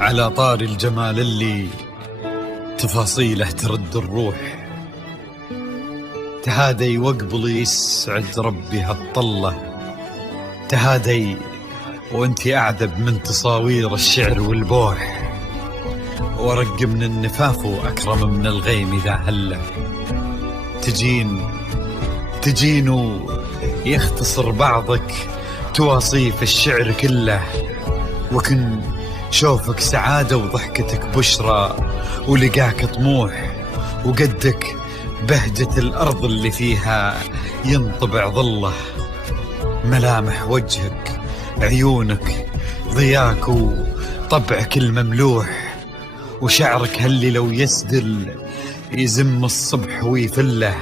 على طار الجمال اللي تفاصيله ترد الروح، تهادي وقبل يسعد ربي هالطلة، تهادي وانتي أعذب من تصاوير الشعر والبوح، ورق من النفاف وأكرم من الغيم إذا هله، تجين ويختصر بعضك تواصيف الشعر كله، وكن شوفك سعادة وضحكتك بشرى، ولقاك طموح، وقدك بهجة الأرض اللي فيها ينطبع ظله، ملامح وجهك عيونك ضياك وطبعك المملوح، وشعرك هاللي لو يسدل يزم الصبح ويفله،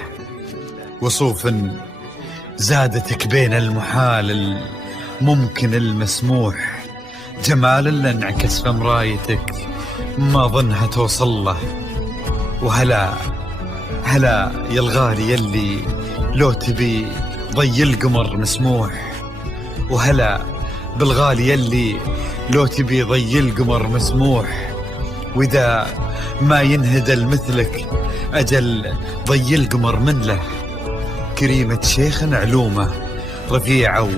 وصوف زادتك بين المحال الممكن المسموح، جمال اللي انعكس في مرايتك ما ظنها توصل له، وهلا يا الغالي يلي لو تبي ضي القمر مسموح، وهلا بالغالي يلي لو تبي ضي القمر مسموح، وإذا ما ينهدل مثلك أجل ضي القمر من له، كريمة شيخ علومه رفيعة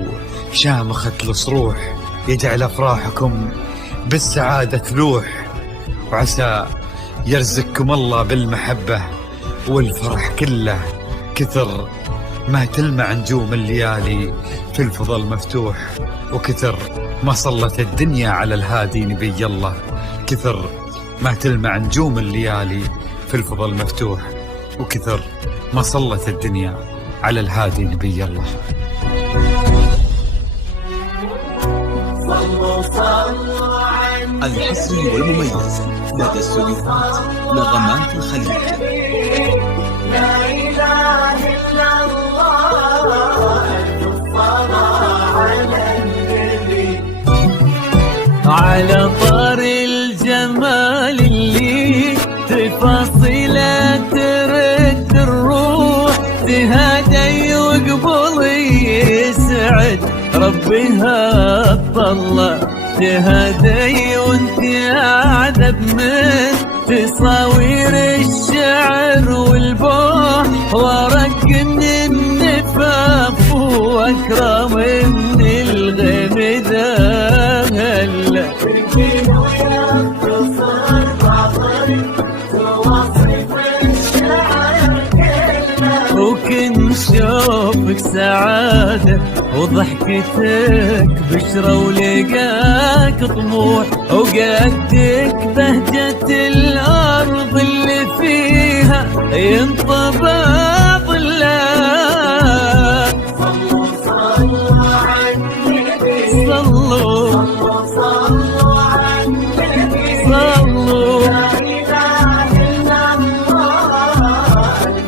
وشامخة الصروح، يجعل أفراحكم بالسعادة تلوح، وعسى يرزقكم الله بالمحبة والفرح كله، كثر ما تلمع نجوم الليالي في الفضا المفتوح، وكثر ما صلت الدنيا على الهادي نبي الله، كثر ما تلمع نجوم الليالي في الفضا المفتوح، وكثر ما صلت الدنيا على الهادي نبي الله. الحصري والمميز لدى استوديوهات نغمات الخليج. لا إله إلا الله، الصلاة على النبي. على طار الجمال اللي تفاصيله ترد الروح، تهادي وقبل يسعد ربها الطلة، تهادي وانت أعذب من تصاوير الشعر والبوح، ورق من النفاف وأكرم من الغيم ذا هلا، وكن شوفك سعادة وضحكتك بشرى، ولقاك طموح، وقدك بهجة الأرض اللي فيها ينطبع ظله. صلوا على النبي، صلوا على النبي، صلوا لا إله إلا الله،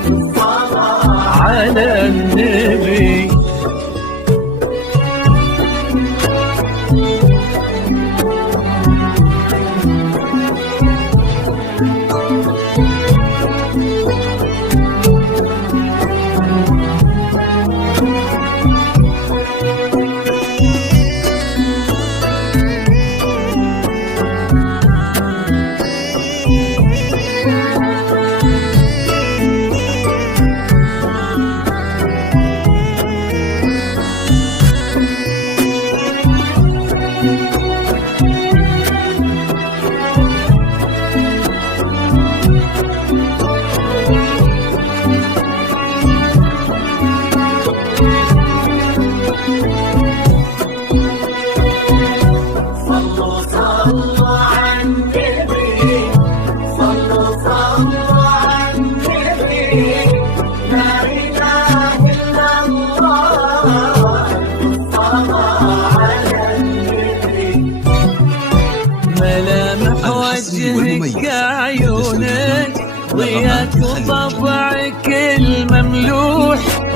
الصلاة على النبي.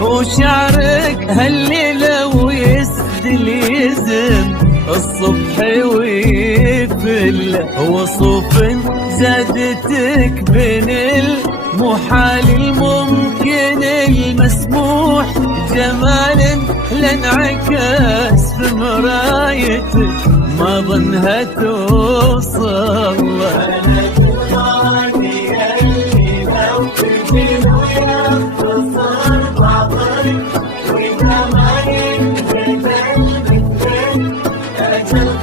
وشعرك هالليلة ويسدل يزم الصبح ويفل وصوف زادتك بين المحال الممكن المسموح جمال لانعكس في مرايتك ما ظنها توصل وإذا ما ينتهي قلبك أجل